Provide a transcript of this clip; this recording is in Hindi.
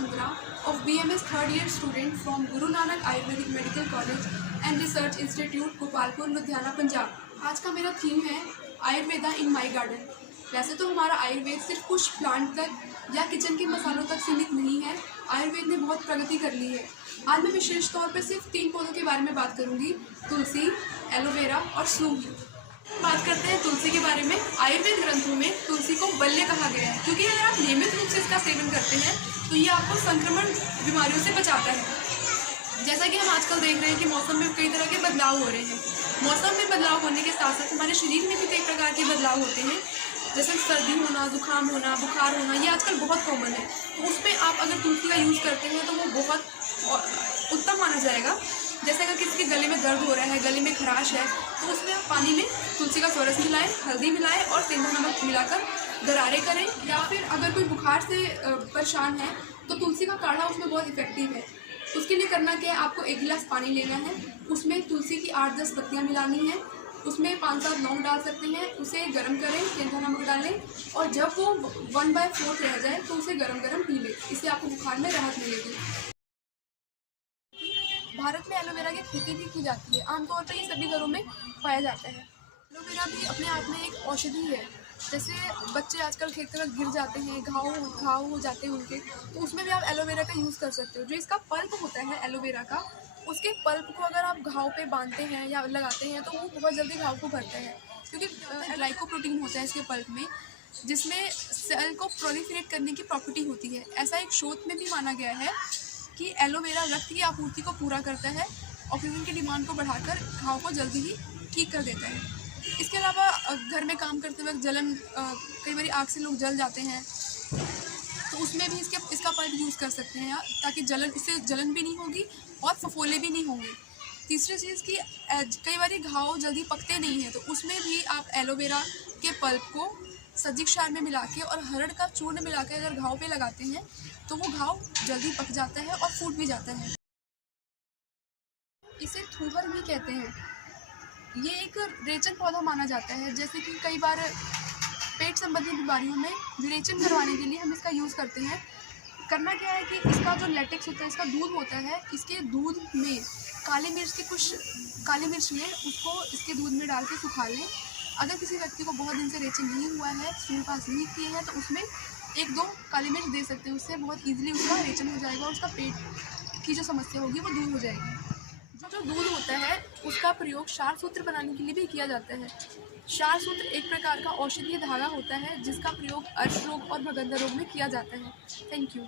Sundra of BMS third year student from Guru Nanak Ayurvedic Medical College and Research Institute, Gopalpur, Ludhiana, Punjab. आज का मेरा थीम है आयुर्वेदा इन माई गार्डन। वैसे तो हमारा आयुर्वेद सिर्फ कुछ प्लांट तक या किचन के मसालों तक सीमित नहीं है। आयुर्वेद ने बहुत प्रगति कर ली है। आज मैं विशेष तौर पर सिर्फ 3 पौधों के बारे में बात करूँगी, तुलसी, एलोवेरा और सूंठ। बात करते हैं तुलसी के बारे में। आयुर्वेद ग्रंथों में तुलसी को बल्य कहा गया है, क्योंकि अगर आप नियमित रूप से इसका सेवन करते हैं तो ये आपको संक्रमण बीमारियों से बचाता है। जैसा कि हम आजकल देख रहे हैं कि मौसम में कई तरह के बदलाव हो रहे हैं। मौसम में बदलाव होने के साथ साथ हमारे शरीर में भी कई प्रकार के बदलाव होते हैं, जैसे सर्दी होना, जुकाम होना, बुखार होना, ये आजकल बहुत कॉमन है। तो उसमें आप अगर तुलसी का यूज़ करते हैं तो वो बहुत उत्तम माना जाएगा। जैसे अगर किसी के गले में दर्द हो रहा है, गले में खराश है, तो उसमें आप पानी में तुलसी का सोरस मिलाएं, हल्दी मिलाएं और सेंधा नमक मिलाकर गरारे करें। या फिर अगर कोई बुखार से परेशान है तो तुलसी का काढ़ा उसमें बहुत इफेक्टिव है। उसके लिए करना क्या है, आपको 1 गिलास पानी लेना है, उसमें तुलसी की 8-10 पत्तियाँ मिलानी हैं, उसमें 5-7 लौंग डाल सकते हैं, उसे गर्म करें, सेंधा नमक डालें और जब वो 1/4 रह जाए तो उसे गरम पी लें। इससे आपको बुखार में राहत मिलेगी। भारत में एलोवेरा की खेती भी की जाती है। आमतौर पर ये सभी घरों में पाया जाता है। एलोवेरा भी अपने आप में एक औषधि है। जैसे बच्चे आजकल खेत में गिर जाते हैं, घाव हो जाते हैं उनके, तो उसमें भी आप एलोवेरा का यूज़ कर सकते हो। जो इसका पल्प होता है एलोवेरा का, उसके पल्प को अगर आप घाव पे बांधते हैं या लगाते हैं तो वो बहुत जल्दी घाव को भरता है, क्योंकि ग्लाइकोप्रोटीन होता है इसके पल्प में, जिसमें सेल को प्रोलिफरेट करने की प्रॉपर्टी होती है। ऐसा एक शोध में भी माना गया है कि एलोवेरा रक्त की आपूर्ति को पूरा करता है, ऑक्सीजन की डिमांड को बढ़ाकर घाव को जल्दी ही ठीक कर देता है। इसके अलावा घर में काम करते वक्त जलन, कई बार आग से लोग जल जाते हैं, तो उसमें भी इसका पल्प यूज़ कर सकते हैं, ताकि इससे जलन भी नहीं होगी और फफोले भी नहीं होंगे। तीसरी चीज़ कि कई बार घाव जल्दी पकते नहीं हैं, तो उसमें भी आप एलोवेरा के पल्प को सज्जिक क्षार में मिला के और हरड़ का चूर्ण मिला के अगर घाव पे लगाते हैं तो वो घाव जल्दी पक जाता है और फूट भी जाता है। इसे थूहर भी कहते हैं। ये एक रेचन पौधा माना जाता है। जैसे कि कई बार पेट संबंधी बीमारियों में विरेचन करवाने के लिए हम इसका यूज़ करते हैं। करना क्या है कि इसका जो लेटेक्स होता है, इसका दूध होता है, इसके दूध में काली मिर्च लें, उसको इसके दूध में डाल के सुखा लें। अगर किसी व्यक्ति को बहुत दिन से रेचन नहीं हुआ है, स्टूल पास नहीं किए हैं, तो उसमें 1-2 काली मिर्च दे सकते हैं। उससे बहुत ईजिली उसका रेचन हो जाएगा और उसका पेट की जो समस्या होगी वो दूर हो जाएगी। जो दूध होता है उसका प्रयोग क्षार सूत्र बनाने के लिए भी किया जाता है। क्षार सूत्र एक प्रकार का औषधीय धागा होता है जिसका प्रयोग अर्श रोग और भगंदर रोग में किया जाता है। Thank you.